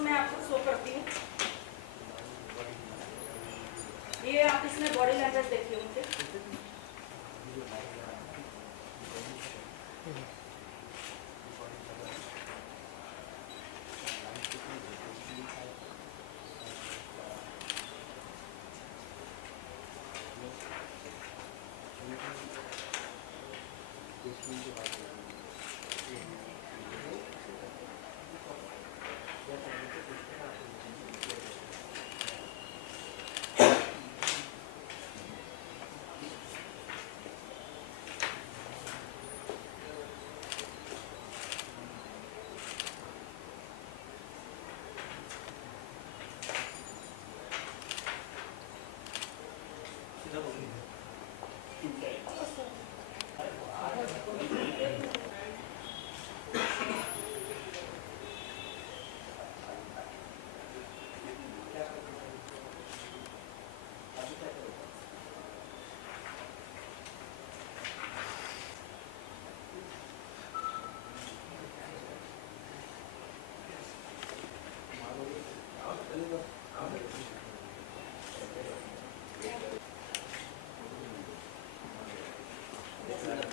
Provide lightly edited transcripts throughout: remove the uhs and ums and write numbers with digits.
Photos मैं आपको show करती हूँ। ये आप इसमें बॉडी लैंग्वेज देखिए उनके।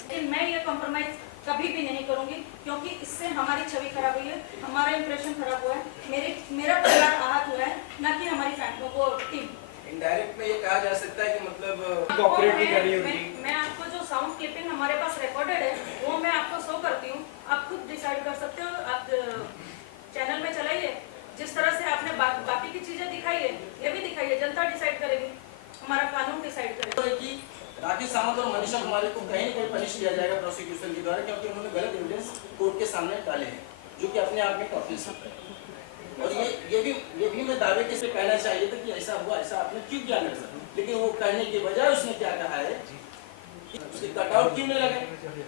लेकिन मैं ये कॉम्प्रोमाइज कभी भी नहीं करूंगी, क्योंकि इससे हमारी छवि खराब हुई है, हमारा इंप्रेशन खराब हुआ है, मेरा परिवार आहत हुआ है, ना कि हमारी फैमिली को टीम। इनडायरेक्ट में ये कहा जा सकता है कि मतलब कोऑपरेट नहीं कर रही होगी। मैं आपको जो साउंड क्लिपिंग हमारे पास रिकॉर्डेड है वो मैं आपको शो करती हूँ, आप खुद डिसाइड कर सकते हो। आप चैनल में चलाइए, जिस तरह से आपने बाकी की चीजें दिखाई है ये भी दिखाइए, जनता डिसाइड करेगी, हमारा कानून डिसाइड करेगा। राकेश सावंत और मनीषा कुमारी को कहीं न कहीं पनिश किया जाएगा प्रोसिक्यूशन के द्वारा, क्योंकि उन्होंने गलत एविडेंस कोर्ट के सामने डाले हैं, जो कि अपने आप में काफी सत्य है। और ये भी मैं दावे के से कहना चाहिए था कि ऐसा हुआ, ऐसा आपने क्यों किया मेरे साथ, लेकिन वो कहने के बजाय उसने क्या कहा है, उसके कटआउट क्यों नहीं लगे,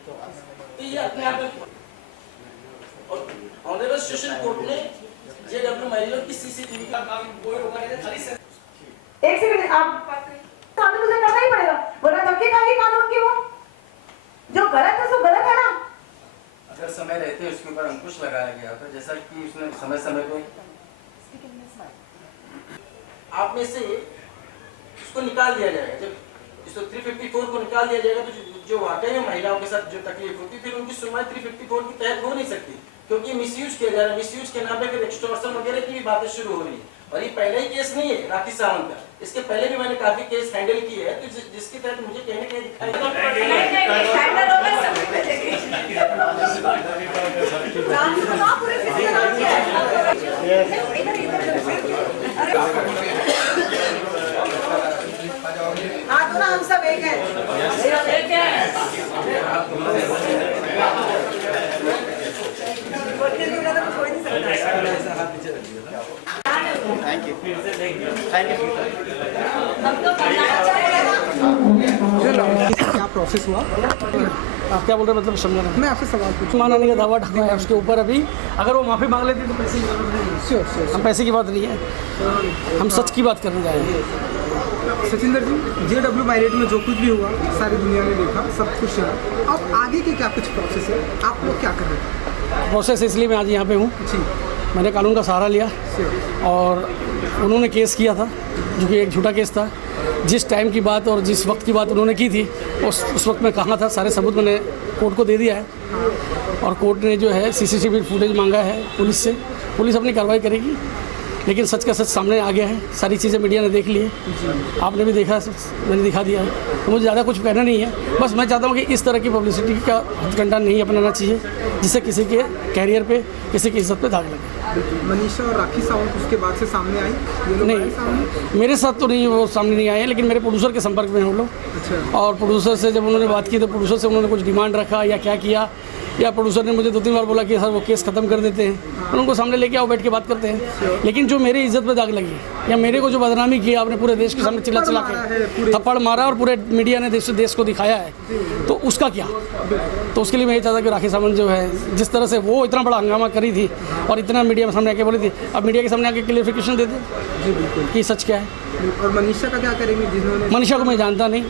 तो ये अपने आप में। और ऑनरेबल सेशन कोर्ट ने जेडब्ल्यू मैरिलो की सीसीटीवी का काम कोई होगा नहीं। एक सेकंड, आप कानून मुझे करना ही पड़ेगा, वरना धक्के खाएंगे कानून की। वो जो गलत है सो गलत है ना। अगर समय रहते उसके ऊपर अंकुश लगाया गया था, जैसा कि उसने समय पे आप में से उसको निकाल दिया जाएगा। जब इसको 354 को निकाल दिया जाएगा तो जो वाकई में महिलाओं के साथ जो तकलीफ होती फिर उनकी सुनवाई 354 की तहत हो नहीं सकती, क्योंकि मिसयूज किया जा रहा है। मिसयूज के नाम पे फिर एक्सटॉर्शन वगैरह की भी बातें शुरू हो रही है। और ये पहला ही केस नहीं है राकेश सावंत का, इसके पहले भी मैंने काफी केस हैंडल किए हैं, तो जिसके तहत मुझे कहीं न कहीं दिखाई हम सब एक है। क्या प्रोसेस हुआ? आप क्या बोल रहे हैं, मतलब समझा नहीं। मैं आपसे सवाल पूछूं। मानने का दावा ढका है उसके ऊपर। अभी अगर वो माफ़ी मांग लेती तो पैसे की जरूरत नहीं। श्योर हम पैसे की बात नहीं है, हम सच की बात करने जाए हैं। सचिंदर जी, जेडब्ल्यू मैरिट में जो कुछ भी हुआ सारी दुनिया ने देखा, सब कुछ है। अब आगे के क्या कुछ प्रोसेस है, आप लोग क्या कर रहे हैं? प्रोसेस इसलिए मैं आज यहाँ पे हूँ, जी, मैंने कानून का सहारा लिया और उन्होंने केस किया था जो कि एक झूठा केस था। जिस टाइम की बात और जिस वक्त की बात उन्होंने की थी उस वक्त मैं कहाँ था, सारे सबूत मैंने कोर्ट को दे दिया है। और कोर्ट ने जो है सीसीटीवी फुटेज मांगा है पुलिस से, पुलिस अपनी कार्रवाई करेगी। लेकिन सच का सच सामने आ गया है, सारी चीज़ें मीडिया ने देख ली है, आपने भी देखा, मैंने दिखा दिया है, तो मुझे ज़्यादा कुछ कहना नहीं है। बस मैं चाहता हूँ कि इस तरह की पब्लिसिटी का हथकंडा नहीं अपनाना चाहिए जिससे किसी के कैरियर पे, किसी की इज्जत पे दाग लगे। मनीषा और राखी सावंत उसके बाद से सामने आई? ये लोग आए सामने? नहीं, मेरे साथ तो नहीं, वो सामने नहीं आए हैं, लेकिन मेरे प्रोड्यूसर के संपर्क में हैं वो लोग। अच्छा। और प्रोड्यूसर से जब उन्होंने बात की तो प्रोड्यूसर से उन्होंने कुछ डिमांड रखा या क्या किया, या प्रोड्यूसर ने मुझे 2-3 बार बोला कि सर वो केस ख़त्म कर देते हैं, और उनको सामने लेके आओ, बैठ के बात करते हैं। लेकिन जो मेरी इज्जत पे दाग लगी या मेरे को जो बदनामी किया आपने पूरे देश के सामने चिल्ला के थप्पड़ मारा और पूरे मीडिया ने देश को दिखाया है, तो उसका क्या? तो उसके लिए मैं ये चाहता कि राखी सावंत जो है, जिस तरह से वो इतना बड़ा हंगामा करी थी और इतना मीडिया में सामने आके बोली थी, अब मीडिया के सामने आके क्लियरिफिकेशन दे दे जी बिल्कुल कि सच क्या है। और मनीषा का क्या करेंगे? जिन्होंने मनीषा को मैं जानता नहीं,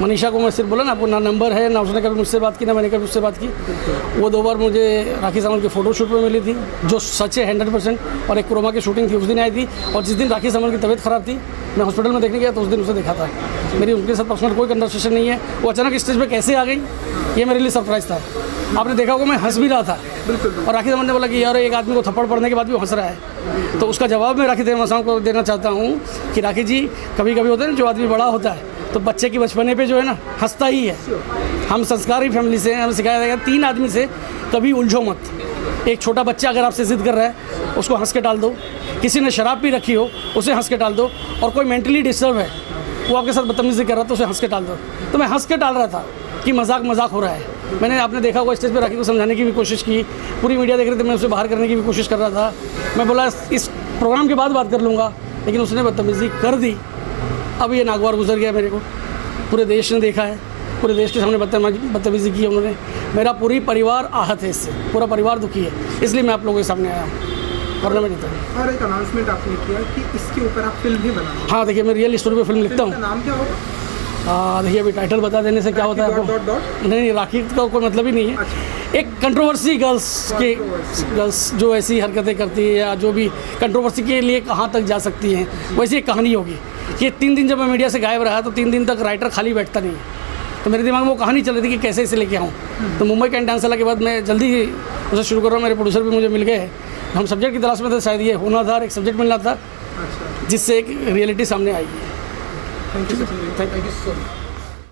मनीषा को मैं सिर्फ बोला ना, आपको ना नंबर है, ना उसने कभी मुझसे बात की, ना मैंने कभी उससे बात की। वो 2 बार मुझे राखी सावंत के फ़ोटो शूट में मिली थी, जो सच है 100%, और एक क्रोमा की शूटिंग थी, उस दिन आई थी। और जिस दिन राखी सावंत की तबीयत ख़राब थी, मैं हॉस्पिटल में देखने गया तो उस दिन उसे देखा था। मेरी उनके साथ पर्सनल कोई कन्वर्सेशन नहीं है। वो अचानक स्टेज पर कैसे आ गई, ये मेरे लिए सरप्राइज़ था। आपने देखा होगा मैं हंस भी रहा था, और राखी सावंत ने बोला कि यार एक आदमी को थप्पड़ पड़ने के बाद भी हंस रहा है। तो उसका जवाब मैं राखी सावंत को देना चाहता हूँ कि राखी जी, कभी कभी होता है ना, जो आदमी बड़ा होता है तो बच्चे की बचपने पे जो है ना हंसता ही है। हम संस्कारी फैमिली से, हमें सिखाया जाएगा 3 आदमी से कभी उलझो मत। एक छोटा बच्चा अगर आपसे ज़िद कर रहा है, उसको हंस के टाल दो। किसी ने शराब पी रखी हो, उसे हंस के टाल दो। और कोई मेंटली डिस्टर्ब है, वो आपके साथ बदतमीजी कर रहा था, तो उसे हंस के टाल दो। तो मैं हंस के टाल रहा था कि मजाक हो रहा है। मैंने, आपने देखा होगा, स्टेज पे राखी को समझाने की भी कोशिश की, पूरी मीडिया देख रहे थे, मैं उसे बाहर करने की भी कोशिश कर रहा था। मैं बोला इस प्रोग्राम के बाद बात कर लूँगा, लेकिन उसने बदतमीजी कर दी। अब ये नागवार गुजर गया, मेरे को पूरे देश ने देखा है, पूरे देश के सामने बदतमीजी की है उन्होंने। मेरा पूरी परिवार आहत है इससे, पूरा परिवार दुखी है, इसलिए मैं आप लोगों के सामने आया हूँ। वरना मैं नहीं था। और एक अनाउंसमेंट आपने किया कि इसके ऊपर आप फिल्म भी बनाएंगे। हाँ, देखिए मैं रियल स्टोरी पे फिल्म लिखता फिल्म का हूँ। नाम क्या होगा? देखिए अभी टाइटल बता देने से क्या होता है आपको? नहीं, राखी का कोई मतलब ही नहीं है। एक कंट्रोवर्सी गर्ल्स जो ऐसी हरकतें करती है, या जो भी कंट्रोवर्सी के लिए कहाँ तक जा सकती हैं, वैसी एक कहानी होगी। कि 3 दिन जब मैं मीडिया से गायब रहा, तो 3 दिन तक राइटर खाली बैठता नहीं, तो मेरे दिमाग में वो कहानी चल रही थी कि कैसे इसे लेके आऊँ। तो मुंबई कैंट डांसला के बाद मैं जल्दी ही उसे शुरू कर रहा हूँ। मेरे प्रोड्यूसर भी मुझे मिल गए। हम सब्जेक्ट की तलाश में थे, शायद ये होना था, एक सब्जेक्ट मिलना था जिससे एक रियलिटी सामने आएगी। Thank you so much.